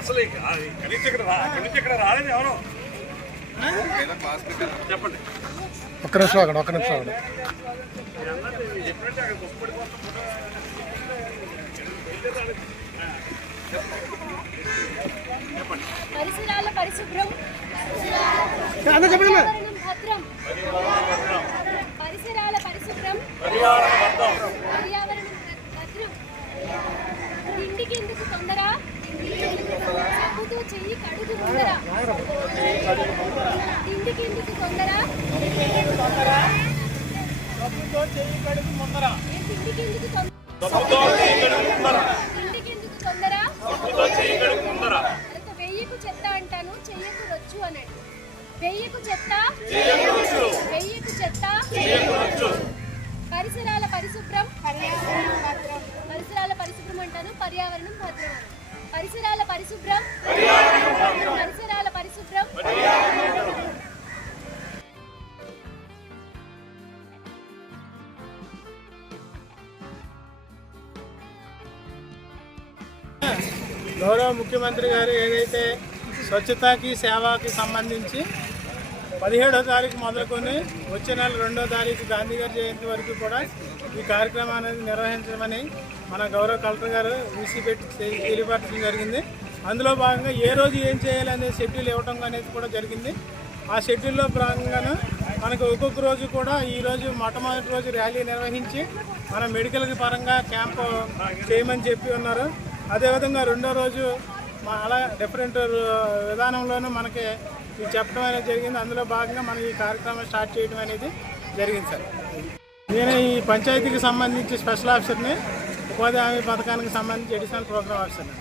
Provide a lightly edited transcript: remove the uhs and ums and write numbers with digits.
అసలు ఇక్కడ రాలేదు ఎవరు చెప్పండి. ఒక్క నిమిషం ఆగండి, ఒక్క నిమిషం ఆగండి. పరిసరాల పరిశుభ్రం, భద్రం, పరిసరాల పరిశుభ్రం, పర్యావరణం భద్రం. తిండికి ఎందుకు తొందర, సబ్బుతో చెయ్యి కడుగు ముందర. తిండికి ఎందుకు తొందర, సబ్బుతో చెయ్యి కడుగు ముందర. తిండికి ఎందుకు తొందర, తిండికి ఎందుకు తొందర. వెయ్యకు చెత్త అంటాను, చెయ్యకు రొచ్చు అనండి. వెయ్యకు చెత్త, వెయ్యకు చెత్త. పరిసరాల పరిశుభ్రం, పరిసరాల పరిశుభ్రం అంటాను, పర్యావరణం భద్రం. పరిసరాల పరిశుభ్రం, పరిసరాల పరిశుభ్రం. గౌరవ ముఖ్యమంత్రి గారు ఏదైతే స్వచ్ఛతకి సేవకి సంబంధించి 17వ తారీఖు మొదలుకొని వచ్చే నెల 2వ తారీఖు గాంధీ గారి జయంతి వరకు కూడా ఈ కార్యక్రమాన్ని నిర్వహించమని మన గౌరవ కలెక్టర్ గారు వీసీ పెట్టి తెలియపరచడం జరిగింది. అందులో భాగంగా ఏ రోజు ఏం చేయాలి అనేది షెడ్యూల్ ఇవ్వడం అనేది కూడా జరిగింది. ఆ షెడ్యూల్లో భాగంగాను మనకు ఒక్కొక్క రోజు కూడా ఈరోజు మొట్టమొదటి రోజు ర్యాలీ నిర్వహించి మన మెడికల్ పరంగా క్యాంపు చేయమని చెప్పి ఉన్నారు. అదేవిధంగా 2వ రోజు అలా డిఫరెంట్ విధానంలోనూ మనకి చెప్పడం అనేది జరిగింది. అందులో భాగంగా మనం ఈ కార్యక్రమం స్టార్ట్ చేయడం అనేది జరిగింది సార్. నేను ఈ పంచాయతీకి సంబంధించి స్పెషల్ ఆఫీసర్ని, ఉపాధి హామీ పథకానికి సంబంధించి అడిషనల్ ప్రోగ్రామ్ ఆఫీసర్ని.